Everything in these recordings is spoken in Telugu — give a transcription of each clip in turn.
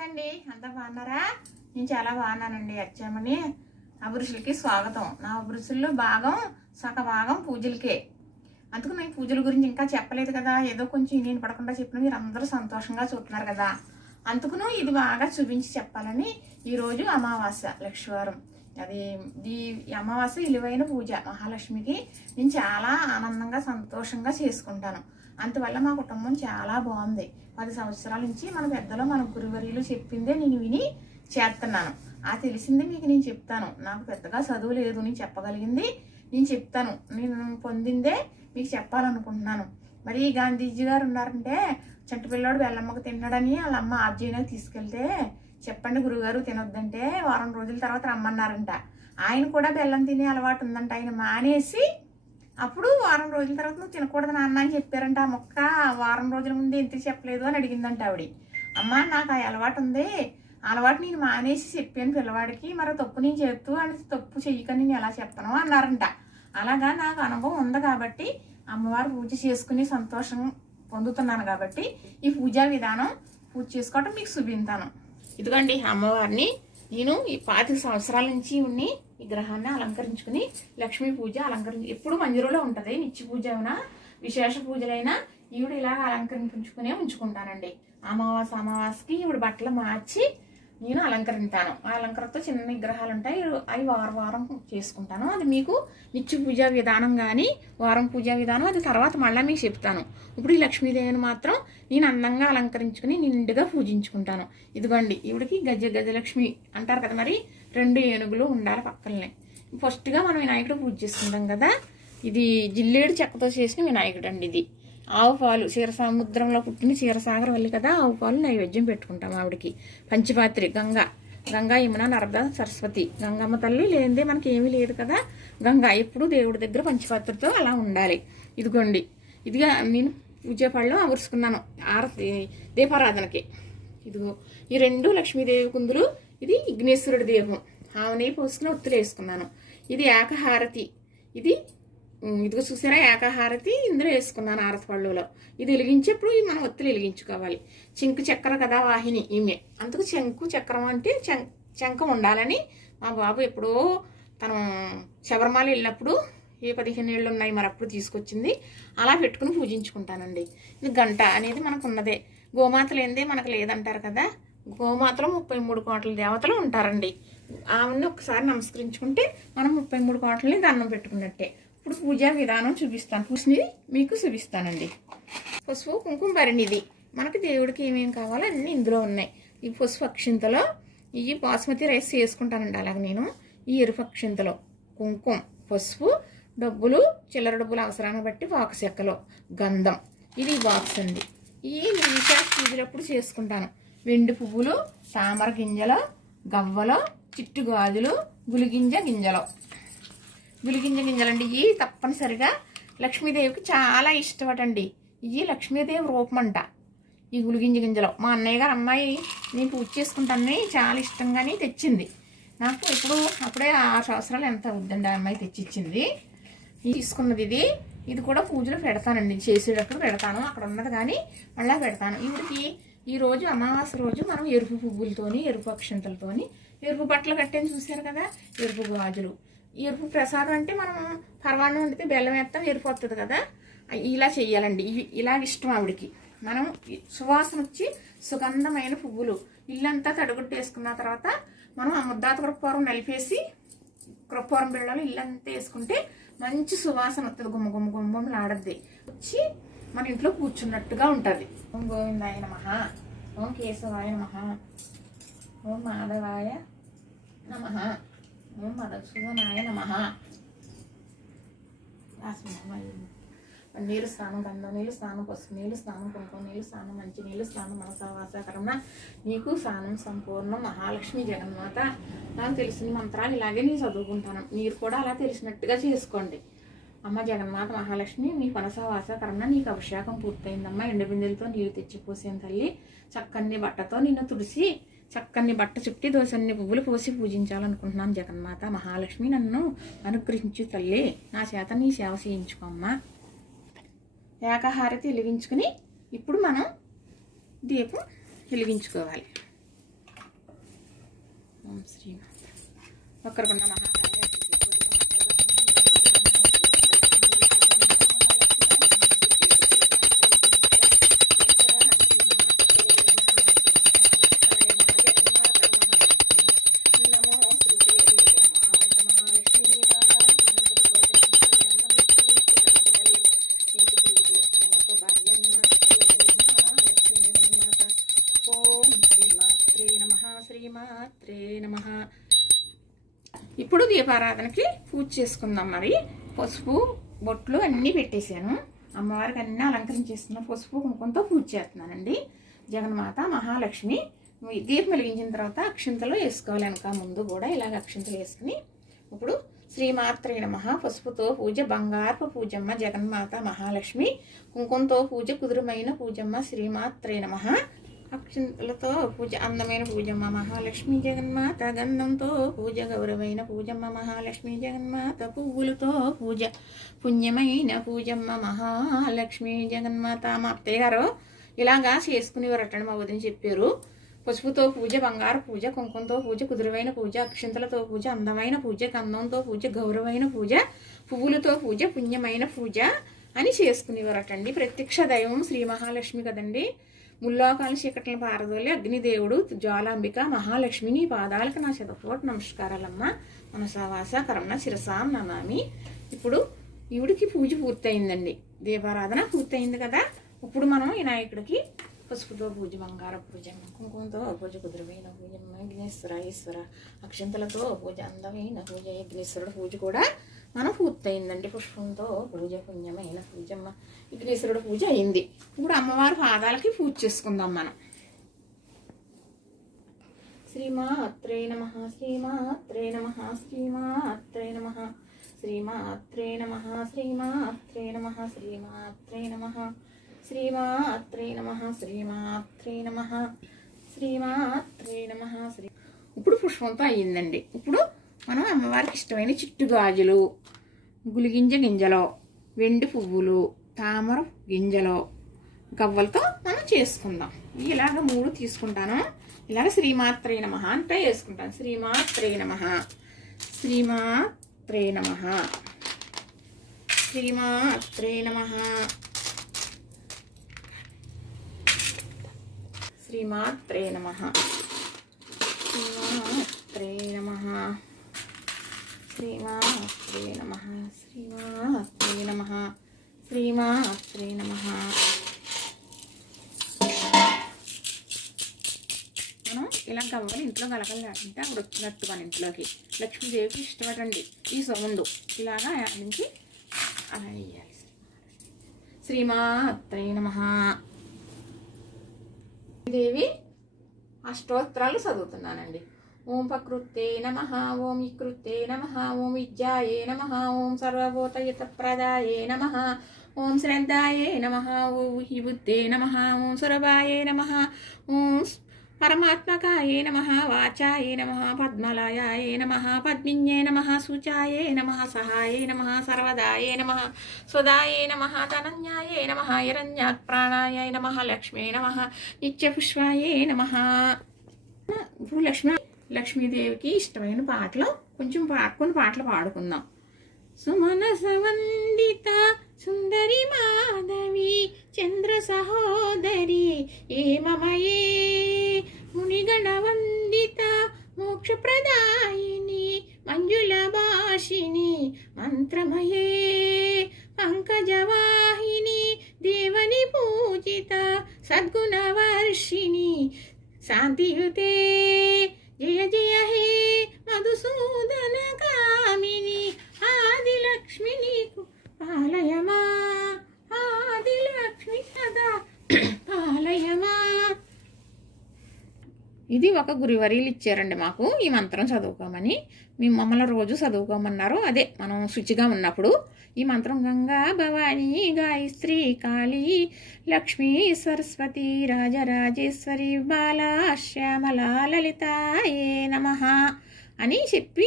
నమస్తే అండి అంతా బాగున్నారా? నేను చాలా బాగున్నానండి. అచ్చామని అభిరుచులకి స్వాగతం. నా అభిరుచుల్లో భాగం సగ భాగం పూజలకే. అందుకు నేను పూజల గురించి ఇంకా చెప్పలేదు కదా. ఏదో కొంచెం నేను పడకుండా చెప్పిన మీరు అందరూ సంతోషంగా చూస్తున్నారు కదా. అందుకును ఇది బాగా చూపించి చెప్పాలని ఈరోజు అమావాస్య లక్ష్మీవారం. అది ఈ అమావాస్య విలువైన పూజ. మహాలక్ష్మికి నేను చాలా ఆనందంగా సంతోషంగా చేసుకుంటాను. అంతవల్ల మా కుటుంబం చాలా బాగుంది. పది సంవత్సరాల నుంచి మన పెద్దలు మన గురువర్యులు చెప్పిందే నేను విని చేస్తున్నాను. ఆ తెలిసిందే మీకు నేను చెప్తాను. నాకు పెద్దగా చదువు లేదు నేను చెప్పగలిగింది నేను చెప్తాను. నేను పొందిందే మీకు చెప్పాలనుకుంటున్నాను. మరి గాంధీజీ గారు ఉన్నారంటే చెట్టు పిల్లోడు బెల్లమ్మకు తిన్నాడని వాళ్ళ అమ్మ ఆర్జీనకి తీసుకెళ్తే చెప్పండి గురుగారు తినొద్దంటే వారం రోజుల తర్వాత రమ్మన్నారంట. ఆయన కూడా బెల్లం తినే అలవాటు ఉందంట. ఆయన మానేసి అప్పుడు వారం రోజుల తర్వాత నువ్వు తినకూడదు నాన్న అని చెప్పారంట ఆ మొక్క. వారం రోజుల ముందు ఎందుకు చెప్పలేదు అని అడిగిందంట ఆవిడ. అమ్మ నాకు ఆ అలవాటు ఉంది. అలవాటు నేను మానేసి చెప్పాను పిల్లవాడికి. మరి తప్పు నేను చేస్తూ అని తప్పు చెయ్యకని నేను ఎలా చెప్తాను అన్నారంట. అలాగా నాకు అనుభవం ఉంది కాబట్టి అమ్మవారు పూజ చేసుకుని సంతోషం పొందుతున్నాను కాబట్టి ఈ పూజా విధానం పూజ చేసుకోవటం మీకు చూపించాను ఇదిగోండి అమ్మవారిని నేను ఈ పాతిక సంవత్సరాల నుంచి ఉన్ని విగ్రహాన్ని అలంకరించుకుని లక్ష్మీ పూజ అలంకరించి ఎప్పుడు మంజురులో ఉంటుంది. నిత్య పూజ అయినా విశేష పూజలైనా ఈవిడ ఇలాగ అలంకరించుకునే ఉంచుకుంటానండి. అమావాస అమావాసకి ఈవిడ బట్టలు మార్చి నేను అలంకరింతాను. ఆ అలంకరణతో చిన్న విగ్రహాలు ఉంటాయి అవి వారం వారం చేసుకుంటాను. అది మీకు నిత్య పూజా విధానం కానీ వారం పూజా విధానం అది తర్వాత మళ్ళీ మీకు చెప్తాను. ఇప్పుడు ఈ లక్ష్మీదేవిని మాత్రం నేను అందంగా అలంకరించుకుని నిండుగా పూజించుకుంటాను. ఇదిగోండి ఇవిడికి గజ గజలక్ష్మి అంటారు కదా మరి రెండు ఏనుగులు ఉండాలి పక్కనే ఫస్ట్గా మనం వినాయకుడు పూజ చేసుకుంటాం కదా? ఇది జిల్లేడు చెక్కతో చేసిన వినాయకుడు అండి ఇది. ఆవు పాలు క్షీరసముద్రంలో పుట్టిన క్షీరసాగర్ వెళ్ళి కదా ఆవు పాలు నైవేద్యం పెట్టుకుంటాం ఆవిడకి. పంచపాత్రి గంగా గంగా యమున నర్మదా సరస్వతి. గంగమ్మ తల్లి లేనిదే మనకి ఏమీ లేదు కదా? గంగా ఎప్పుడు దేవుడి దగ్గర పంచపాత్రతో అలా ఉండాలి. ఇదిగోండి. ఇదిగా నేను పూజ పళ్ళు అమర్చుకున్నాను ఆరతి దీపారాధనకి. ఇదిగో ఈ రెండు లక్ష్మీదేవి కుందులు ఇది విఘ్నేశ్వరుడి దీపం ఆమె పోసుకుని ఒత్తులు వేసుకున్నాను. ఇది ఏకహారతి. ఇది ఇదిగో చూసారా ఏకహారతి ఇందులో వేసుకున్నాను ఆరతి పళ్ళులో. ఇది వెలిగించేప్పుడు మనం ఒత్తులు వెలిగించుకోవాలి. చెంకు చక్కెర కదా వాహిని ఈమె. అందుకు చెంకు చక్రం అంటే చెం చెంక ఉండాలని మా బాబు ఎప్పుడో తను శబరిమాల వెళ్ళినప్పుడు ఏ పదిహేను ఏళ్ళు ఉన్నాయి మరి అప్పుడు తీసుకొచ్చింది. అలా పెట్టుకుని పూజించుకుంటానండి. ఇది గంట అనేది మనకు ఉన్నదే గోమాత లేనిదే మనకు లేదంటారు కదా. గోమాతలో ముప్పై మూడు కోట్ల దేవతలు ఉంటారండి. ఆమెను ఒకసారి నమస్కరించుకుంటే మనం ముప్పై మూడు కోట్లని దండం పెట్టుకున్నట్టే. ఇప్పుడు పూజా విధానం చూపిస్తాను. పూసిని మీకు చూపిస్తానండి. పసుపు కుంకుమ భరణిది. మనకు మనకి దేవుడికి ఏమేమి కావాలో అన్నీ ఇందులో ఉన్నాయి. ఈ పసుపు అక్షింతలో ఈ బాస్మతి రైస్ చేసుకుంటానండి అలాగే నేను. ఈ ఎరుపు అక్షింతలో కుంకుమ పసుపు డబ్బులు చిల్లర డబ్బులు అవసరాన్ని బట్టి బాక్స్ ఎక్కలో గంధం. ఇది బాక్స్ అండి. ఈ విశాఖ పూజలప్పుడు చేసుకుంటాను. వెండి పువ్వులు తామర గింజలు గవ్వలు చిట్టు గాజులు గులిగింజ గింజలు. గులిగింజ గింజలండి ఇవి తప్పనిసరిగా లక్ష్మీదేవికి చాలా ఇష్టమటండి ఇవి లక్ష్మీదేవి రూపమంట. ఈ గులిగింజ గింజలు. మా అన్నయ్య గారు అమ్మాయి నేను పూజ చేసుకుంటానని చాలా ఇష్టంగానే తెచ్చింది. నాకు ఇప్పుడు అప్పుడే ఆరు సంవత్సరాలు ఎంత అవుద్దండి ఆ అమ్మాయి తెచ్చిచ్చింది. తీసుకున్నది ఇది. ఇది కూడా పూజలో పెడతానండి. చేసేటప్పుడు పెడతాను. అక్కడ ఉన్నది కానీ మళ్ళీ పెడతాను. ఇవిడికి ఈ రోజు అమావాస్య రోజు మనం ఎరుపు పువ్వులతోని ఎరుపు అక్షంతలతోని ఎరుపు బట్టలు కట్టేని చూశారు కదా ఎరుపు గాజులు. ఎరుపు ప్రసాదం అంటే మనం పర్వాణం వండితే బెల్లం వేస్తాం ఎరుపు వస్తుంది కదా. ఇలా చేయాలండి ఇవి ఇలా ఇష్టం ఆవిడికి. మనం సువాసన వచ్చి సుగంధమైన పువ్వులు. ఇల్లంతా తడుగుట్టు వేసుకున్న తర్వాత మనం ఆ ముద్దాత కృపూరం నలిపేసి కృపూరం బిళ్ళలో ఇల్లంతా వేసుకుంటే మంచి సువాసన వస్తుంది గుమ్మ గుమ్మ గుమ్మలు ఆడద్ది వచ్చి మన ఇంట్లో కూర్చున్నట్టుగా ఉంటుంది. ఓం గోవిందాయ నమ. ఓం కేశవాయ నమ. ఓం మాధవాయ నమ. ఓం మధుసూదనాయ నమ నీళ్ళు స్నానం గంధం నీళ్ళు స్నానం పసుపు నీళ్ళు స్నానం కుంకుమ నీళ్ళు స్నానం మంచి నీళ్ళు స్నానం మనసావాసకరణ నీకు స్నానం సంపూర్ణం మహాలక్ష్మి జగన్మాత. నాకు తెలిసిన మంత్రాలు ఇలాగే నేను చదువుకుంటాను. మీరు కూడా అలా తెలిసినట్టుగా చేసుకోండి. అమ్మ జగన్మాత మహాలక్ష్మి నీ పనసవాసకరణ నీకు అభిషేకం పూర్తయిందమ్మా. ఎండు బిందెలతో నీరు తెచ్చిపోసాను తల్లి. చక్కని బట్టతో నిన్ను తుడిసి చక్కని బట్ట చుట్టి దోసన్ని పువ్వులు పోసి పూజించాలనుకుంటున్నాను జగన్మాత మహాలక్ష్మి. నన్ను అనుగ్రహించు తల్లి. నా చేత నీ సేవ చేయించుకోమ్మా ఏకహారతి వెలిగించుకుని ఇప్పుడు మనం దీపం వెలిగించుకోవాలి. శ్రీమాత. ఒక్కరికున్న మహాకాయ దీపారాధనకి పూజ చేసుకుందాం మరి. పసుపు బొట్లు అన్నీ పెట్టేశాను. అమ్మవారికి అన్నీ అలంకరించేస్తున్న పసుపు కుంకుమతో పూజ చేస్తున్నానండి. జగన్మాత మహాలక్ష్మి దీపం వెలిగించిన తర్వాత అక్షింతలు వేసుకోవాలి వెనక ముందు కూడా ఇలాగ అక్షింతలు వేసుకుని ఇప్పుడు శ్రీమాత్రే నమ. పసుపుతో పూజ బంగారపు పూజమ్మ జగన్మాత మహాలక్ష్మి కుంకుమతో పూజ కుదురుమైన పూజమ్మ శ్రీమాత్రే నమ. అక్షింతులతో పూజ అందమైన పూజమ్మ మహాలక్ష్మి జగన్మాత గంధంతో పూజ గౌరవమైన పూజమ్మ మహాలక్ష్మి జగన్మాత పువ్వులతో పూజ పుణ్యమైన పూజమ్మ మహాలక్ష్మి జగన్మాత. మా అత్తయ్య గారు ఇలాగా చేసుకునేవారటండి మా వదిన చెప్పారు. పసుపుతో పూజ బంగారు పూజ కుంకుమతో పూజ కుదురువైన పూజ అక్షింతలతో పూజ అందమైన పూజ గంధంతో పూజ గౌరవమైన పూజ పువ్వులతో పూజ పుణ్యమైన పూజ అని చేసుకునేవారటండి ప్రత్యక్ష దైవం శ్రీ మహాలక్ష్మి కదండి. ముల్లోకాల చీకట్ల పారదోలి అగ్నిదేవుడు జ్వాలాంబిక మహాలక్ష్మిని పాదాలకు నా శతకోటి నమస్కారాలమ్మ. మనసావాస కరమణ శిరసాం నమామి. ఇప్పుడు ఈవిడికి పూజ పూర్తయిందండి. దీపారాధన పూర్తయింది కదా. ఇప్పుడు మనం వినాయకుడికి పసుపుతో పూజ బంగార పూజ కుంకుమతో పూజ కుదురువైన పూజ విఘ్నేశ్వర ఈశ్వర అక్షంతలతో పూజ అందమైన పూజ విఘ్నేశ్వరుడు పూజ కూడా మన పూర్తయిందండి పుష్పంతో పూజ పుణ్యమైన పూజమ్మ విఘ్నేశ్వరుడు పూజ అయింది. ఇప్పుడు అమ్మవారి పాదాలకి పూజ చేసుకుందాం మనం. శ్రీమాత్రే నమ శ్రీమాత్రే నమ శ్రీమాత్రే నమ శ్రీమాత్రే నమ శ్రీమాత్రే నమ శ్రీమాత్రే నమ శ్రీమాత్రే నమ శ్రీమాత్రే నమ శ్రీమాత్రే నమ శ్రీ ఇప్పుడు పుష్పంతో అయ్యిందండి. ఇప్పుడు మనం అమ్మవారికి ఇష్టమైన చిట్టు గాజులు గులిగింజ గింజలో వెండి పువ్వులు తామర గింజలో గవ్వలతో మనం చేసుకుందాం. ఇలాగ మూడు తీసుకుంటాను. ఇలాగ శ్రీమాత్రే నమ అంటే వేసుకుంటాను. శ్రీమాత్రే నమ. శ్రీమాత్రే నమ. శ్రీమాత్రే నమ. శ్రీమాత్రే నమ. శ్రీమాత్రే నమ. శ్రీమాత్రే నమ. శ్రీమాత్రే నమ. శ్రీమాత్రే నమ. మనం ఇలా గవ్వలు ఇంట్లో గలగలాడుతుంటే అప్పుడు వచ్చినట్టు మన ఇంట్లోకి. లక్ష్మీదేవికి ఇష్టపడండి. ఈ సౌండ్ ఇలాగా నుంచి అలా వేయాలి శ్రీమాత్రే నమ దేవి అష్టోత్తరాలు చదువుతున్నానండి. ఓం ప్రకృతే నమ ఓం వికృతే నమ ఓం విద్యాయే నమ ఓం సర్వభూతయుతప్రదాయే నమ ఓం శ్రద్ధాయే నమ ఓం విబుద్ధే నమ ఓం సురభాయే నమ ఓం పరమాత్మకాయే నమ వాచాయే నమ పద్మలయాయే నమ పద్మిన్యే నమ శుచాయే నమ సహాయే నమ సర్వదాయే నమ సుదాయే నమ ధనన్యాయే నమ హిరణ్యాత్ ప్రాణాయ నమ లక్ష్మే నమ నిత్యపుష్పాయే నమ. ఇప్పుడు లక్ష్మీదేవికి ఇష్టమైన పాటలు కొంచెం పాడుకొని పాటలు పాడుకుందాం. సుమన సవందిత సుందరి మాధవి చంద్ర సహోదరి ఏ మమయే. మునిగణ వందిత మోక్షప్రదాయిని మంజుల భాషిని మంత్రమయే. పంకజవాహిని దేవని పూజిత సద్గుణవర్షిణి శాంతియుతే. జయ జయ హే మధుసూదన కామిని ఆదిలక్ష్మి నీకు పాలయమా ఆదిలక్ష్మి సదా పాలయమా. ఇది ఒక గురువరీలు ఇచ్చారండి మాకు. ఈ మంత్రం చదువుకోమని. మీ మమ్మల్ని రోజు చదువుకోమన్నారు. అదే మనం శుచిగా ఉన్నప్పుడు ఈ మంత్రం గంగా భవానీ గాయత్రి కాళీ లక్ష్మీ సరస్వతి రాజరాజేశ్వరి బాలా శ్యామల ఏ నమ అని చెప్పి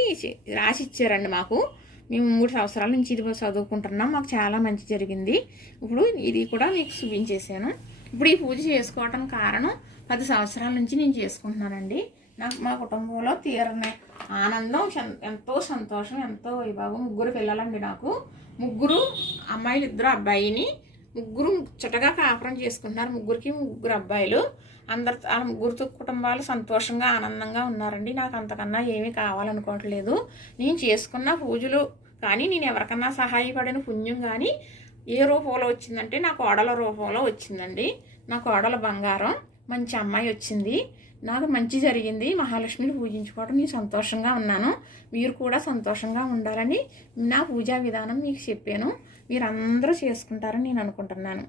రాసిచ్చారండి మాకు. మేము మూడు సంవత్సరాల నుంచి ఇది చదువుకుంటున్నాం. మాకు చాలా మంచి జరిగింది. ఇప్పుడు ఇది కూడా మీకు చూపించేశాను. ఇప్పుడు ఈ పూజ చేసుకోవటం కారణం పది సంవత్సరాల నుంచి నేను చేసుకుంటున్నానండి. నాకు మా కుటుంబంలో తీరని ఆనందం ఎంతో సంతోషం ఎంతో వైభాగం. ముగ్గురు పిల్లలండి నాకు. ముగ్గురు అమ్మాయిలు ఇద్దరు అబ్బాయిని. ముగ్గురు ముచ్చటగా కాపురం చేసుకుంటున్నారు. ముగ్గురికి ముగ్గురు అబ్బాయిలు. అందరు ఆ ముగ్గురు కుటుంబాలు సంతోషంగా ఆనందంగా ఉన్నారండి. నాకు అంతకన్నా ఏమీ కావాలనుకోవట్లేదు. నేను చేసుకున్న పూజలు కానీ నేను ఎవరికన్నా సహాయపడిన పుణ్యం కానీ ఏ రూపంలో వచ్చిందంటే నా కోడల రూపంలో వచ్చిందండి. నా కోడల బంగారం. మంచి అమ్మాయి వచ్చింది. నాకు మంచి జరిగింది. మహాలక్ష్మిని పూజించుకోవడం నేను సంతోషంగా ఉన్నాను. మీరు కూడా సంతోషంగా ఉండాలని నా పూజా విధానం మీకు చెప్పాను. మీరందరూ చేసుకుంటారని నేను అనుకుంటున్నాను.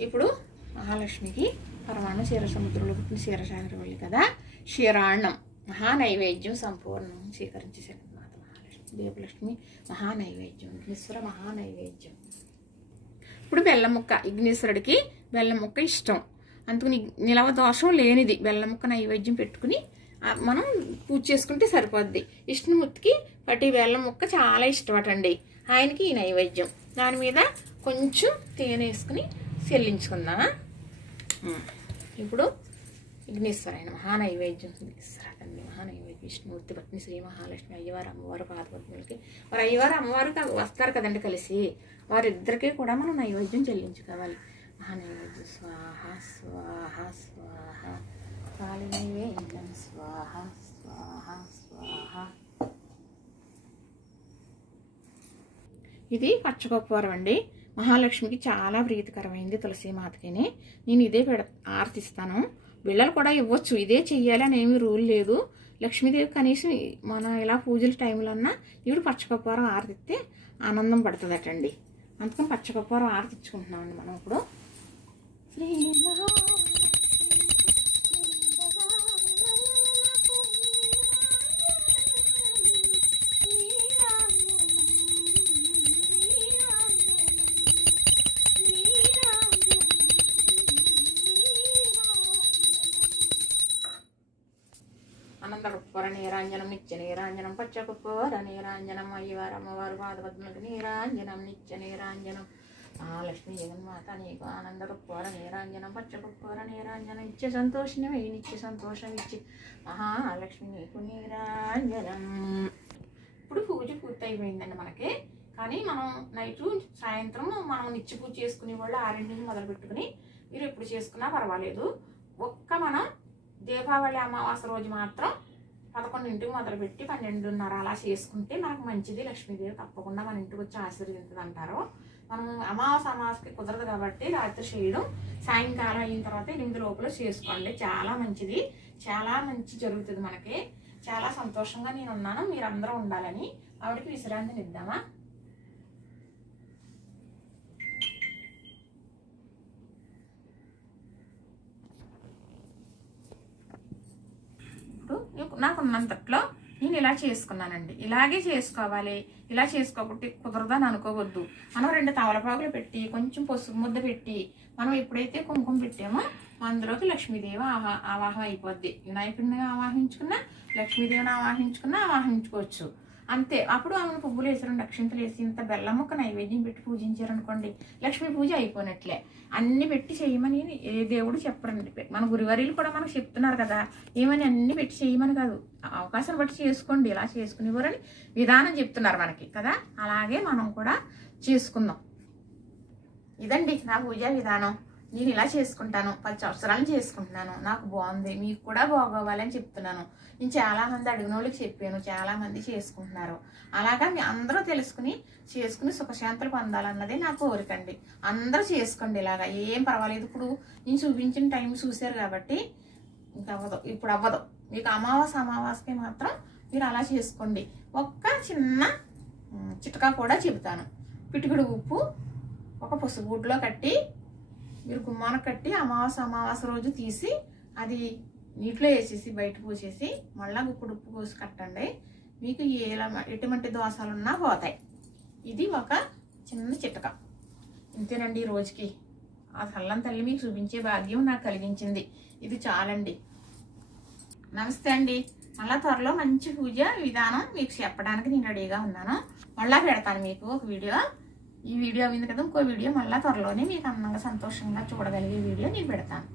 ఇప్పుడు మహాలక్ష్మికి పరమాణ క్షీర సముద్రంలో పుట్టిన క్షీరసాగరవల్లి కదా? క్షీరాన్నం. మహానైవేద్యం సంపూర్ణం స్వీకరించేసాను మాత మహాలక్ష్మి. దేవలక్ష్మి మహానైవేద్యం. విఘ్నేశ్వర మహానైవేద్యం. ఇప్పుడు బెల్లం ముక్క విఘ్నేశ్వరుడికి బెల్లం ముక్క ఇష్టం. అందుకని నిలవ దోషం లేనిది. బెల్లం ముక్క నైవేద్యం పెట్టుకుని మనం పూజ చేసుకుంటే సరిపోద్ది. విష్ణుమూర్తికి పటి బెల్లం ముక్క చాలా ఇష్టమటండి. ఆయనకి ఈ నైవేద్యం. దాని మీద కొంచెం తేనె వేసుకుని చెల్లించుకుందామా? ఇప్పుడు విఘ్నేశ్వర ఆయన మహానైవేద్యం. విఘ్నేశ్వర మహానైవేద్యం. విష్ణుమూర్తి పత్ని శ్రీ మహాలక్ష్మి అయ్యవారు అమ్మవారు పాదపద్ములకి వారు అయ్యవారు అమ్మవారు వస్తారు కదండి కలిసి. వారిద్దరికీ కూడా మనం నైవేద్యం చెల్లించుకోవాలి. మహానైవేద్యం స్వాహ స్వాహ స్వాహ. కాళీ స్వాహ స్వాహ స్వాహ. ఇది పచ్చగొప్పవరం అండి. మహాలక్ష్మికి చాలా ప్రీతికరమైంది తులసీమాతకిని నేను ఇదే పెడ ఆర్తిస్తాను. బిళ్ళలు కూడా ఇవ్వచ్చు. ఇదే చెయ్యాలి అని ఏమీ రూల్ లేదు. లక్ష్మీదేవి కనీసం మన ఇలా పూజల టైంలో అన్నా ఈవిడ పచ్చకప్పూరం ఆరతిస్తే ఆనందం పడుతుందటండి. అందుకని పచ్చకప్పూరం ఆరతిచ్చుకుంటున్నామండి మనం ఇప్పుడు. శ్రీ అనంతరపుర నీరాంజనం నిత్య నీరాంజనం పచ్చకుప్పర నీరాంజనం అయ్యవారు అమ్మవారు పాదపద్మలకు నీరాంజనం నిత్య నీరాంజనం మహాలక్ష్మి జగన్మాత నీకు ఆనందరపుర నీరాంజనం పచ్చకుప్పర నీరాంజనం ఇచ్చే సంతోషమే నిత్య సంతోషం ఇచ్చి మహాలక్ష్మి నీకు నీరాంజనం ఇప్పుడు పూజ పూర్తయిపోయిందండి మనకి. కానీ మనం నైట్ సాయంత్రం మనం నిత్య పూజ చేసుకునే వాళ్ళు ఆరింటికి మొదలు పెట్టుకుని మీరు ఎప్పుడు చేసుకున్నా పర్వాలేదు. ఒక్క మనం దీపావళి అమావాస రోజు మాత్రం పదకొండింటికి మొదలుపెట్టి పన్నెండున్నర అలా చేసుకుంటే మనకు మంచిది. లక్ష్మీదేవి తప్పకుండా మన ఇంటికి వచ్చి ఆశీర్వదించదంటారు. మనం అమావాస్య అమావాస్యకి కుదరదు కాబట్టి రాత్రి చేయడం సాయంకాలం అయిన తర్వాత ఎనిమిది లోపల చేసుకోండి. చాలా మంచిది. చాలా మంచి జరుగుతుంది మనకి. చాలా సంతోషంగా నేను ఉన్నాను. మీరందరూ ఉండాలని ఆవిడకి విశ్రాంతిని ఇద్దామా? ఇప్పుడు నాకున్నంతట్లో నేను ఇలా చేసుకున్నానండి. ఇలాగే చేసుకోవాలి. ఇలా చేసుకోకుంటే కుదరదని అనుకోవద్దు. మనం రెండు తమలపాకులు పెట్టి కొంచెం పసుపు ముద్ద పెట్టి మనం ఎప్పుడైతే కుంకుమ పెట్టామో అందులోకి లక్ష్మీదేవి ఆవా ఆవాహం అయిపోద్ది. వినాయకుడిని ఆవాహించుకున్నా లక్ష్మీదేవిని ఆవాహించుకున్నా ఆవాహించుకోవచ్చు. అంతే. అప్పుడు ఆమెను పువ్వులు వేసి అక్షింతలు వేసి ఇంత బెల్లం ముక్క నైవేద్యం పెట్టి పూజించారనుకోండి లక్ష్మీ పూజ అయిపోయినట్లే. అన్ని పెట్టి చేయమని ఏ దేవుడు చెప్పరండి. మన గురువారీలు కూడా మనకు చెప్తున్నారు కదా ఏమని అన్ని పెట్టి చేయమని కాదు. అవకాశం బట్టి చేసుకోండి ఇలా చేసుకునేవారని విధానం చెప్తున్నారు మనకి కదా. అలాగే మనం కూడా చేసుకుందాం. ఇదండి నా పూజా విధానం. నేను ఇలా చేసుకుంటాను పది సంవత్సరాలు చేసుకుంటున్నాను నాకు బాగుంది మీకు కూడా బాగోవాలని చెప్తున్నాను. నేను చాలామంది అడిగిన వాళ్ళకి చెప్పాను చాలామంది చేసుకుంటున్నారు. అలాగా మీ అందరూ తెలుసుకుని చేసుకుని సుఖశాంతులు పొందాలన్నదే నా కోరికండి అందరూ చేసుకోండి ఇలాగా ఏం పర్వాలేదు. ఇప్పుడు నేను చూపించిన టైం చూశారు కాబట్టి ఇంకా అవ్వదు ఇప్పుడు అవ్వదు. మీకు అమావాస అమావాసకి మాత్రం మీరు అలా చేసుకోండి. ఒక్క చిన్న చిట్కా కూడా చెబుతాను. పిటికుడు ఉప్పు ఒక పసుపు గుడ్లో కట్టి మీరు గుమ్మాన కట్టి అమావాస అమావాస రోజు తీసి అది నీటిలో వేసేసి బయట పోసేసి మళ్ళా గుప్పుడు ఉప్పు పోసి కట్టండి. మీకు ఎలా ఎటువంటి దోషాలు ఉన్నా పోతాయి. ఇది ఒక చిన్న చిట్టక ఇంతేనండి ఈ రోజుకి. ఆ చల్లం తల్లి మీకు చూపించే భాగ్యం నాకు కలిగించింది. ఇది చాలండి. నమస్తే అండి. మళ్ళీ త్వరలో మంచి పూజ విధానం మీకు చెప్పడానికి నేను రెడీగా ఉన్నాను. మళ్ళా పెడతాను మీకు ఒక వీడియో. ఈ వీడియో అయింది కదా ఇంకో వీడియో మళ్ళీ త్వరలోనే మీకు అందంగా సంతోషంగా చూడగలిగే వీడియో నేను పెడతాను.